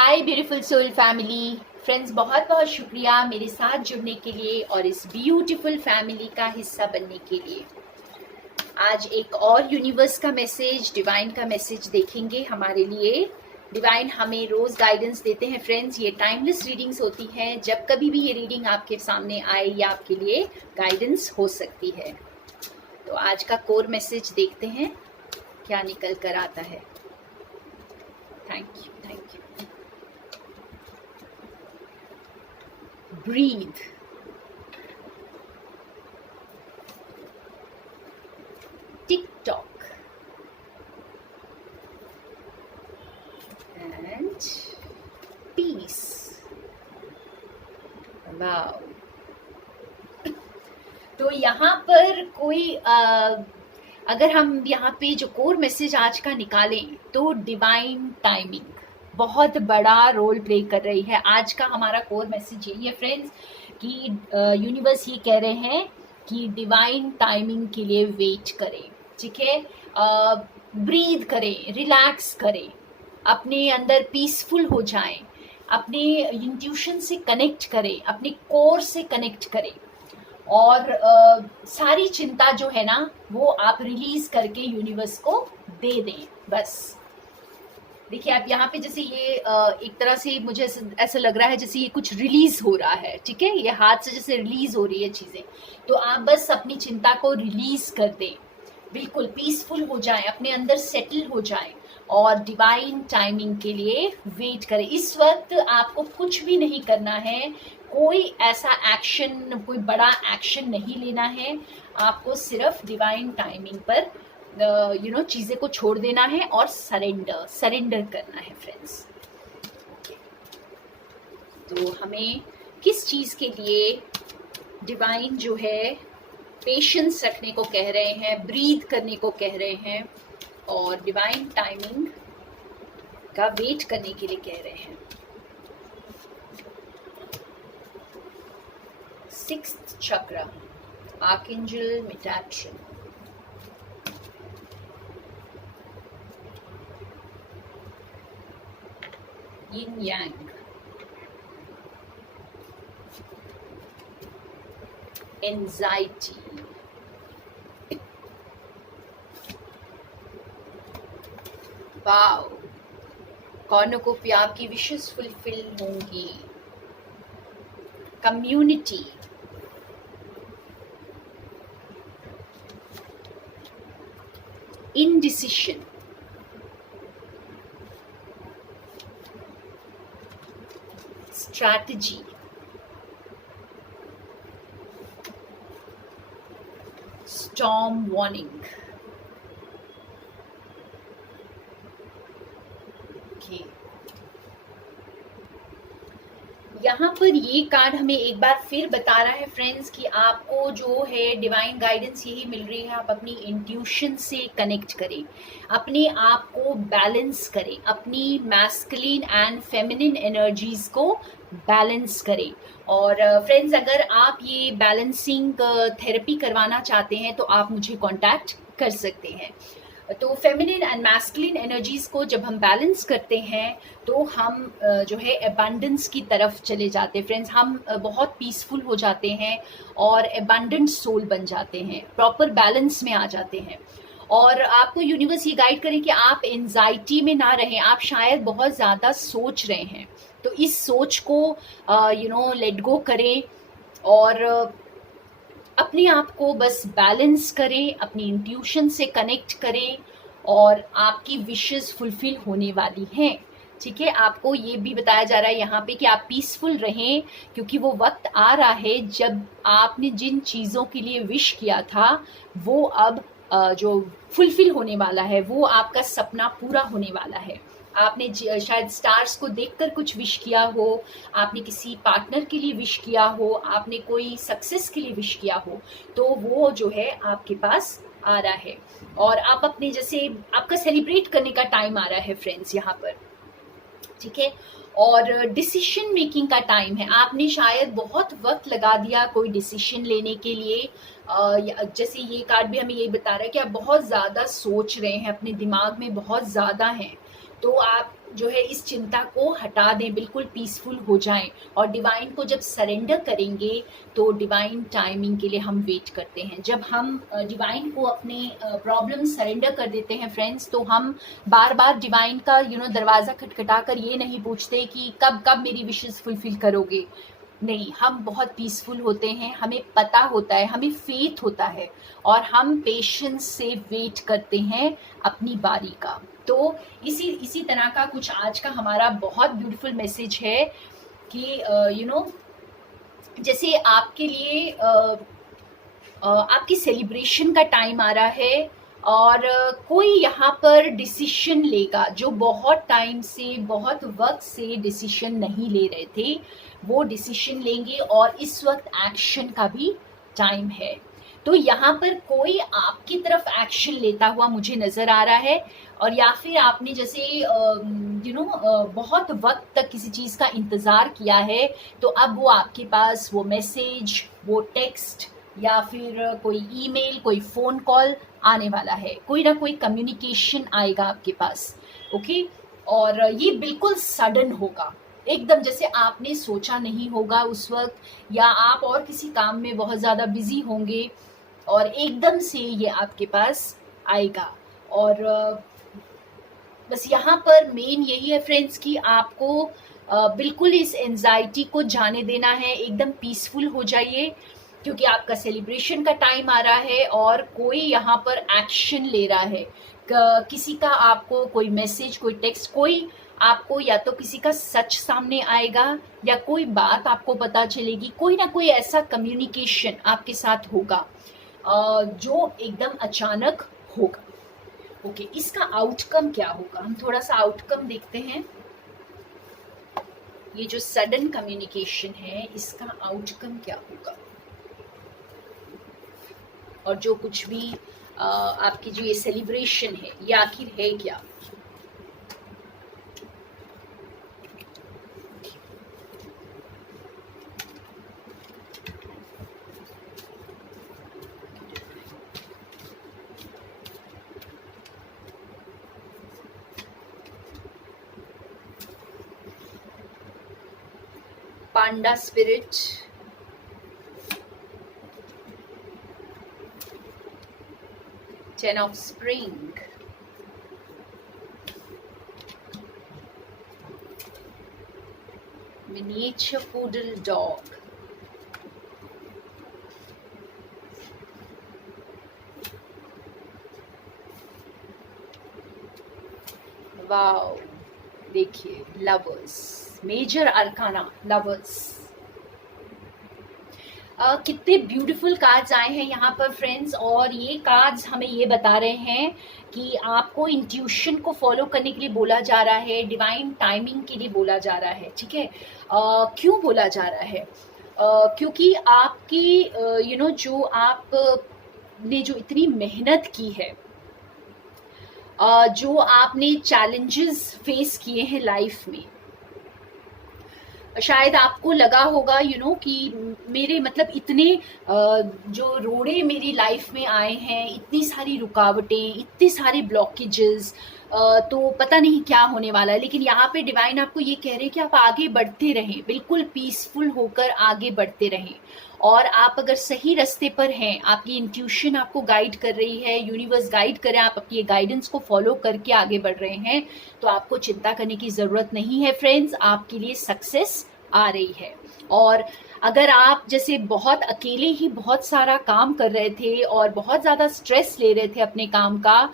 हाय beautiful soul family friends, बहुत बहुत शुक्रिया मेरे साथ जुड़ने के लिए और इस ब्यूटीफुल फैमिली का हिस्सा बनने के लिए। आज एक और यूनिवर्स का मैसेज, डिवाइन का मैसेज देखेंगे हमारे लिए। डिवाइन हमें रोज गाइडेंस देते हैं फ्रेंड्स। ये टाइमलेस रीडिंग्स होती हैं। जब कभी भी ये रीडिंग आपके सामने आए या आपके लिए गाइडेंस हो सकती है। तो आज का कोर मैसेज देखते हैं क्या निकल कर आता है। Thank you, thank you. Breathe. Tick-tock. And peace. Wow. तो यहाँ पर कोई अगर हम यहाँ पे जो कोर मैसेज आज का निकालें तो डिवाइन टाइमिंग बहुत बड़ा रोल प्ले कर रही है। आज का हमारा कोर मैसेज यही है फ्रेंड्स कि यूनिवर्स ये कह रहे हैं कि डिवाइन टाइमिंग के लिए वेट करें। ठीक है, ब्रीथ करें, रिलैक्स करें, अपने अंदर पीसफुल हो जाएं, अपने इंट्यूशन से कनेक्ट करें, अपने कोर से कनेक्ट करें और सारी चिंता जो है ना वो आप रिलीज करके यूनिवर्स को दे दें। बस देखिए, आप यहाँ पे जैसे ये एक तरह से मुझे ऐसा लग रहा है जैसे ये कुछ रिलीज हो रहा है। ठीक है, ये हाथ से जैसे रिलीज हो रही है चीजें। तो आप बस अपनी चिंता को रिलीज कर दें, बिल्कुल पीसफुल हो जाएं, अपने अंदर सेटल हो जाएं और डिवाइन टाइमिंग के लिए वेट करें। इस वक्त आपको कुछ भी नहीं करना है, कोई ऐसा एक्शन, कोई बड़ा एक्शन नहीं लेना है। आपको सिर्फ डिवाइन टाइमिंग पर चीजें को छोड़ देना है और सरेंडर करना है फ्रेंड्स। तो हमें किस चीज के लिए डिवाइन जो है पेशेंस रखने को कह रहे हैं, ब्रीथ करने को कह रहे हैं और डिवाइन टाइमिंग का वेट करने के लिए कह रहे हैं। 6th चक्र, archangel Metatron. Yin Yang, anxiety, वाव, कौनों को भी आपकी विशेस फुलफिल होंगी। Community, indecision, strategy, storm warning। okay. यहाँ पर ये कार्ड हमें एक बार फिर बता रहा है फ्रेंड्स कि आपको जो है डिवाइन गाइडेंस यही मिल रही है। आप अपनी इंट्यूशन से कनेक्ट करें, अपने आप को बैलेंस करें, अपनी मैस्कुलिन एंड फेमिनिन एनर्जीज को बैलेंस करें। और फ्रेंड्स, अगर आप ये बैलेंसिंग थेरेपी करवाना चाहते हैं तो आप मुझे कांटेक्ट कर सकते हैं। तो फेमिनिन एंड मैस्कुलिन एनर्जीज को जब हम बैलेंस करते हैं तो हम जो है अबंडेंस की तरफ चले जाते हैं फ्रेंड्स। हम बहुत पीसफुल हो जाते हैं और अबंडेंट सोल बन जाते हैं, प्रॉपर बैलेंस में आ जाते हैं। और आपको यूनिवर्स ये गाइड करे कि आप एंजाइटी में ना रहें। आप शायद बहुत ज़्यादा सोच रहे हैं, तो इस सोच को लेट गो करें और अपने आप को बस बैलेंस करें, अपनी इंट्यूशन से कनेक्ट करें और आपकी विशेस फुलफिल होने वाली हैं। ठीक है, आपको ये भी बताया जा रहा है यहाँ पे कि आप पीसफुल रहें, क्योंकि वो वक्त आ रहा है जब आपने जिन चीज़ों के लिए विश किया था वो अब जो फुलफिल होने वाला है, वो आपका सपना पूरा होने वाला है। आपने शायद स्टार्स को देखकर कुछ विश किया हो, आपने किसी पार्टनर के लिए विश किया हो, आपने कोई सक्सेस के लिए विश किया हो, तो वो जो है आपके पास आ रहा है और आप अपने जैसे आपका सेलिब्रेट करने का टाइम आ रहा है फ्रेंड्स यहाँ पर। ठीक है, और डिसीजन मेकिंग का टाइम है। आपने शायद बहुत वक्त लगा दिया कोई डिसीजन लेने के लिए। जैसे ये कार्ड भी हमें यही बता रहा है कि आप बहुत ज़्यादा सोच रहे हैं, अपने दिमाग में बहुत ज़्यादा हैं, तो आप जो है इस चिंता को हटा दें, बिल्कुल पीसफुल हो जाएं। और डिवाइन को जब सरेंडर करेंगे तो डिवाइन टाइमिंग के लिए हम वेट करते हैं। जब हम डिवाइन को अपने प्रॉब्लम सरेंडर कर देते हैं फ्रेंड्स, तो हम बार बार डिवाइन का दरवाज़ा खटखटा कर ये नहीं पूछते कि कब कब मेरी विशेस फुलफिल करोगे। नहीं, हम बहुत पीसफुल होते हैं, हमें पता होता है, हमें फेथ होता है और हम पेशेंस से वेट करते हैं अपनी बारी का। तो इसी तरह का कुछ आज का हमारा बहुत ब्यूटीफुल मैसेज है कि जैसे आपके लिए आपकी सेलिब्रेशन का टाइम आ रहा है और कोई यहाँ पर डिसीशन लेगा जो बहुत टाइम से, बहुत वक्त से डिसीशन नहीं ले रहे थे, वो डिसीशन लेंगे और इस वक्त एक्शन का भी टाइम है। तो यहाँ पर कोई आपकी तरफ एक्शन लेता हुआ मुझे नजर आ रहा है, और या फिर आपने जैसे बहुत वक्त तक किसी चीज का इंतजार किया है, तो अब वो आपके पास वो मैसेज, वो टेक्स्ट या फिर कोई ईमेल, कोई फोन कॉल आने वाला है, कोई ना कोई कम्युनिकेशन आएगा आपके पास। ओके, और ये बिल्कुल सडन होगा, एकदम जैसे आपने सोचा नहीं होगा उस वक्त, या आप और किसी काम में बहुत ज़्यादा बिजी होंगे और एकदम से ये आपके पास आएगा। और बस यहाँ पर मेन यही है फ्रेंड्स कि आपको बिल्कुल इस एंजाइटी को जाने देना है, एकदम पीसफुल हो जाइए, क्योंकि आपका सेलिब्रेशन का टाइम आ रहा है और कोई यहाँ पर एक्शन ले रहा है। किसी का आपको कोई मैसेज, कोई टेक्स्ट, कोई आपको या तो किसी का सच सामने आएगा या कोई बात आपको पता चलेगी, कोई ना कोई ऐसा कम्युनिकेशन आपके साथ होगा जो एकदम अचानक होगा। ओके, इसका आउटकम क्या होगा, हम थोड़ा सा आउटकम देखते हैं। ये जो सडन कम्युनिकेशन है, इसका आउटकम क्या होगा, और जो कुछ भी आपकी जो ये सेलिब्रेशन है, ये आखिर है क्या। Panda spirit, Ten of Spring, Miniature Poodle Dog, wow, देखिए लवर्स, मेजर अरकाना लवर्स। कितने ब्यूटीफुल कार्ड्स आए हैं यहाँ पर फ्रेंड्स, और ये कार्ड्स हमें ये बता रहे हैं कि आपको इंट्यूशन को फॉलो करने के लिए बोला जा रहा है, डिवाइन टाइमिंग के लिए बोला जा रहा है। ठीक है, क्यों बोला जा रहा है? क्योंकि आपकी जो आप ने जो इतनी मेहनत की है, जो आपने चैलेंजेस फेस किए हैं लाइफ में, शायद आपको लगा होगा कि मेरे मतलब इतने जो रोड़े मेरी लाइफ में आए हैं, इतनी सारी रुकावटें, इतने सारे ब्लॉकेजेस, तो पता नहीं क्या होने वाला है। लेकिन यहाँ पे डिवाइन आपको ये कह रहे हैं कि आप आगे बढ़ते रहें, बिल्कुल पीसफुल होकर आगे बढ़ते रहें। और आप अगर सही रास्ते पर हैं, आपकी इंट्यूशन आपको गाइड कर रही है, यूनिवर्स गाइड कर रहा है, आप अपनी गाइडेंस को फॉलो करके आगे बढ़ रहे हैं, तो आपको चिंता करने की ज़रूरत नहीं है फ्रेंड्स, आपके लिए सक्सेस आ रही है। और अगर आप जैसे बहुत अकेले ही बहुत सारा काम कर रहे थे और बहुत ज़्यादा स्ट्रेस ले रहे थे अपने काम का,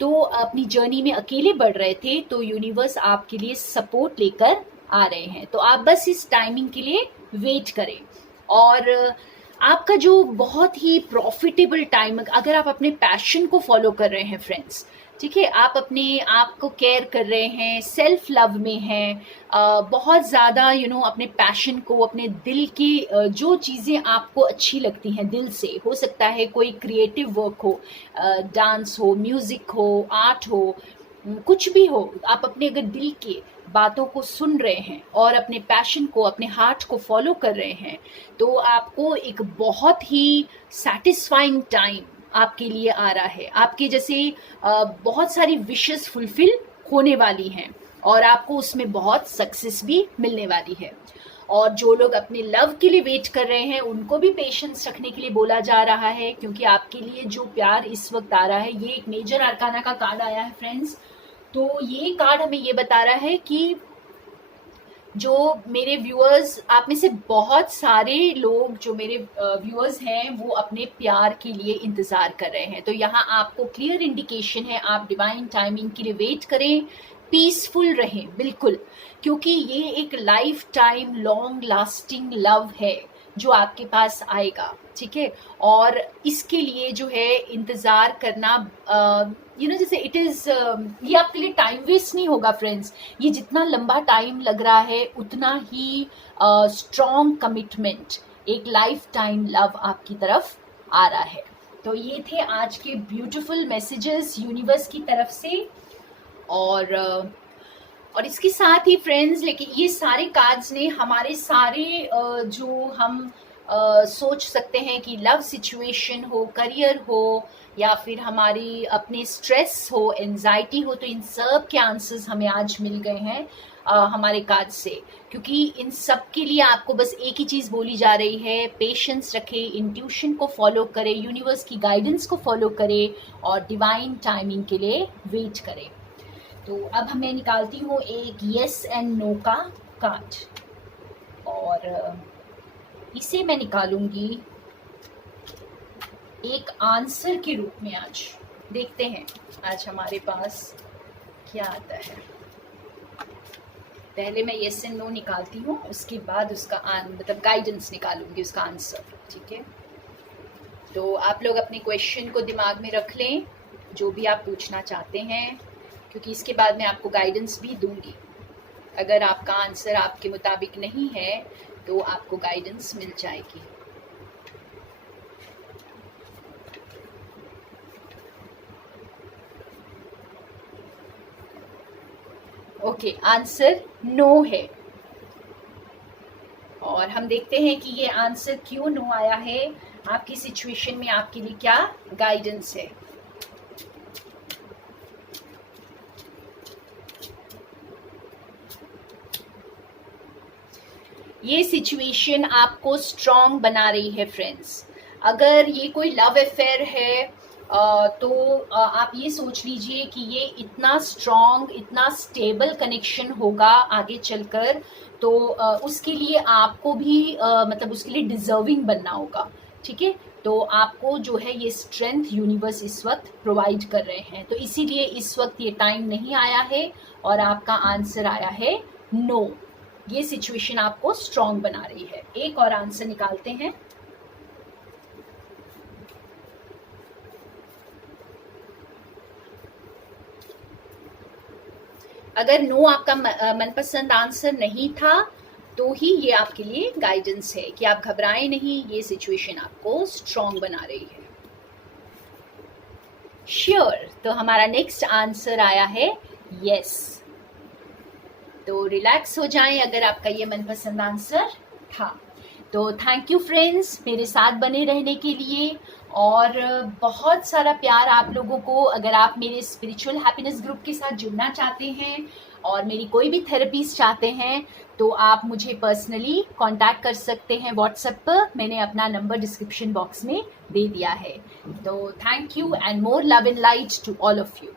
तो अपनी जर्नी में अकेले बढ़ रहे थे, तो यूनिवर्स आपके लिए सपोर्ट लेकर आ रहे हैं। तो आप बस इस टाइमिंग के लिए वेट करें। और आपका जो बहुत ही प्रॉफिटेबल टाइम, अगर आप अपने पैशन को फॉलो कर रहे हैं फ्रेंड्स, ठीक है, आप अपने आप को केयर कर रहे हैं, सेल्फ लव में हैं, बहुत ज़्यादा अपने पैशन को, अपने दिल की जो चीज़ें आपको अच्छी लगती हैं दिल से, हो सकता है कोई क्रिएटिव वर्क हो, डांस हो, म्यूज़िक हो, आर्ट हो, कुछ भी हो, आप अपने अगर दिल के बातों को सुन रहे हैं और अपने पैशन को, अपने हार्ट को फॉलो कर रहे हैं, तो आपको एक बहुत ही सैटिस्फाइंग टाइम आपके लिए आ रहा है। आपके जैसे बहुत सारी विशेस फुलफिल होने वाली हैं और आपको उसमें बहुत सक्सेस भी मिलने वाली है। और जो लोग अपने लव के लिए वेट कर रहे हैं उनको भी पेशेंस रखने के लिए बोला जा रहा है, क्योंकि आपके लिए जो प्यार इस वक्त आ रहा है, ये एक मेजर अरकाना का कार्ड आया है फ्रेंड्स। तो ये कार्ड हमें ये बता रहा है कि जो मेरे व्यूअर्स, आप में से बहुत सारे लोग जो मेरे व्यूअर्स हैं वो अपने प्यार के लिए इंतज़ार कर रहे हैं। तो यहाँ आपको क्लियर इंडिकेशन है, आप डिवाइन टाइमिंग के लिए वेट करें, पीसफुल रहें बिल्कुल, क्योंकि ये एक life time long lasting love है जो आपके पास आएगा, ठीक है। और इसके लिए जो है इंतज़ार करना, जैसे इट इज़, ये आपके लिए टाइम वेस्ट नहीं होगा फ्रेंड्स। ये जितना लंबा टाइम लग रहा है उतना ही स्ट्रॉन्ग कमिटमेंट, एक लाइफ टाइम लव आपकी तरफ आ रहा है। तो ये थे आज के ब्यूटीफुल मैसेजेस यूनिवर्स की तरफ से। और इसके साथ ही फ्रेंड्स, लेकिन ये सारे कार्ड्स ने हमारे सारे जो हम सोच सकते हैं कि लव सिचुएशन हो, करियर हो, या फिर हमारी अपने स्ट्रेस हो, एंजाइटी हो, तो इन सब के आंसर्स हमें आज मिल गए हैं हमारे कार्ड से। क्योंकि इन सब के लिए आपको बस एक ही चीज़ बोली जा रही है, पेशेंस रखें, इंट्यूशन को फॉलो करें, यूनिवर्स की गाइडेंस को फॉलो करें और डिवाइन टाइमिंग के लिए वेट करें। तो अब मैं निकालती हूँ एक येस एंड नो का कार्ड, और इसे मैं निकालूंगी एक आंसर के रूप में। आज देखते हैं आज हमारे पास क्या आता है। पहले मैं येस एंड नो निकालती हूँ, उसके बाद उसका मतलब गाइडेंस निकालूंगी, उसका आंसर, ठीक है। तो आप लोग अपने क्वेश्चन को दिमाग में रख लें, जो भी आप पूछना चाहते हैं, क्योंकि इसके बाद मैं आपको गाइडेंस भी दूंगी। अगर आपका आंसर आपके मुताबिक नहीं है तो आपको गाइडेंस मिल जाएगी। ओके, आंसर नो है। और हम देखते हैं कि ये आंसर क्यों नो आया है, आपकी सिचुएशन में आपके लिए क्या गाइडेंस है। ये सिचुएशन आपको स्ट्रॉन्ग बना रही है फ्रेंड्स। अगर ये कोई लव अफेयर है तो आप ये सोच लीजिए कि ये इतना स्ट्रॉन्ग, इतना स्टेबल कनेक्शन होगा आगे चलकर, तो उसके लिए आपको भी मतलब उसके लिए डिजर्विंग बनना होगा, ठीक है। तो आपको जो है ये स्ट्रेंथ यूनिवर्स इस वक्त प्रोवाइड कर रहे हैं, तो इसीलिए इस वक्त ये टाइम नहीं आया है और आपका आंसर आया है नो। ये सिचुएशन आपको स्ट्रॉन्ग बना रही है। एक और आंसर निकालते हैं। अगर नो आपका मनपसंद आंसर नहीं था तो ही ये आपके लिए गाइडेंस है कि आप घबराएं नहीं, ये सिचुएशन आपको स्ट्रॉन्ग बना रही है। श्योर, तो हमारा नेक्स्ट आंसर आया है यस। तो रिलैक्स हो जाएं अगर आपका ये मनपसंद आंसर था। तो थैंक यू फ्रेंड्स मेरे साथ बने रहने के लिए, और बहुत सारा प्यार आप लोगों को। अगर आप मेरे स्पिरिचुअल हैप्पीनेस ग्रुप के साथ जुड़ना चाहते हैं और मेरी कोई भी थेरेपीज चाहते हैं तो आप मुझे पर्सनली कांटेक्ट कर सकते हैं व्हाट्सएप पर। मैंने अपना नंबर डिस्क्रिप्शन बॉक्स में दे दिया है। तो thank you and more love and light to all of you.